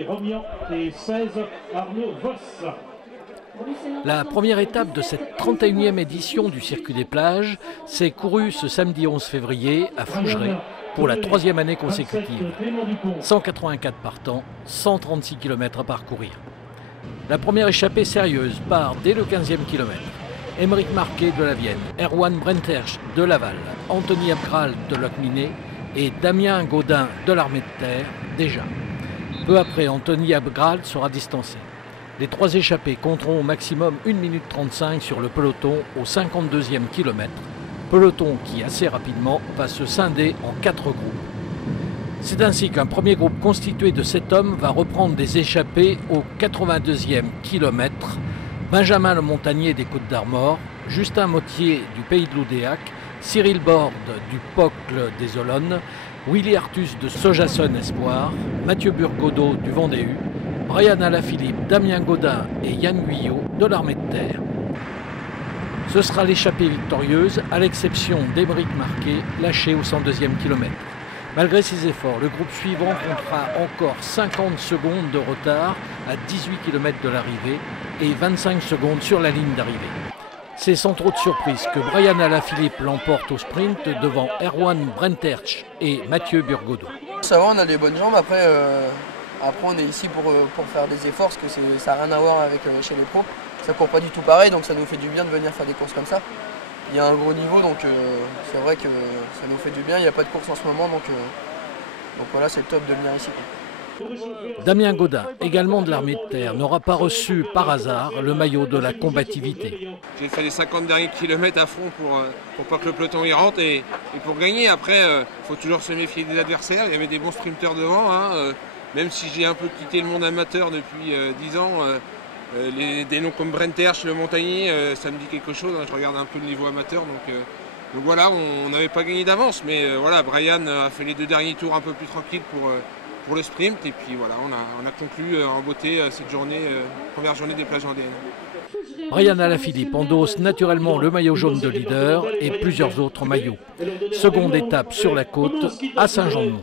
Et 16, Arnaud Voss. La première étape de cette 31e édition du Circuit des plages s'est courue ce samedi 11 février à Fougeray pour la 3e année consécutive. 184 partants, 136 km à parcourir. La première échappée sérieuse part dès le 15e kilomètre. Émeric Marquet de la Vienne, Erwan Brentersch de Laval, Anthony Abgral de Locminé et Damien Gaudin de l'Armée de Terre déjà. Peu après, Anthony Abgral sera distancé. Les trois échappés compteront au maximum 1 minute 35 sur le peloton au 52e kilomètre. Peloton qui, assez rapidement, va se scinder en 4 groupes. C'est ainsi qu'un premier groupe constitué de 7 hommes va reprendre des échappées au 82e kilomètre. Benjamin Le Montagnier des Côtes d'Armor, Justin Mottier du Pays de Loudéac, Cyril Borde du Pocle des Olonnes, Willy Artus de Sojason Espoir, Mathieu Burgodeau du Vendée-U, Brian Alaphilippe, Damien Gaudin et Yann Guyot de l'Armée de Terre. Ce sera l'échappée victorieuse, à l'exception d'Émeric Marquet, lâché au 102e kilomètre. Malgré ses efforts, le groupe suivant comptera encore 50 secondes de retard à 18 km de l'arrivée et 25 secondes sur la ligne d'arrivée. C'est sans trop de surprise que Brian Alaphilippe l'emporte au sprint devant Erwan Brentersch et Mathieu Burgodeau. Ça va, on a des bonnes jambes. Après on est ici pour faire des efforts parce que ça n'a rien à voir avec chez les pros. Ça court pas du tout pareil, donc ça nous fait du bien de venir faire des courses comme ça. Il y a un gros niveau, donc c'est vrai que ça nous fait du bien. Il n'y a pas de course en ce moment, donc voilà, c'est top de venir ici. Damien Gaudin, également de l'Armée de Terre, n'aura pas reçu par hasard le maillot de la combativité. J'ai fait les 50 derniers kilomètres à fond pour pas que le peloton y rentre et pour gagner. Après, il faut toujours se méfier des adversaires. Il y avait des bons sprinteurs devant, hein. Même si j'ai un peu quitté le monde amateur depuis 10 ans, des noms comme Brentersch, Le Montagnier, ça me dit quelque chose. Hein. Je regarde un peu le niveau amateur, donc voilà, on n'avait pas gagné d'avance, mais voilà, Brian a fait les 2 derniers tours un peu plus tranquilles pour le sprint, et puis voilà, on a conclu en beauté cette journée, première journée des plages vendéennes. Brian Alaphilippe endosse naturellement le maillot jaune de leader et plusieurs autres maillots. Seconde étape sur la côte à Saint-Jean-de-Mont.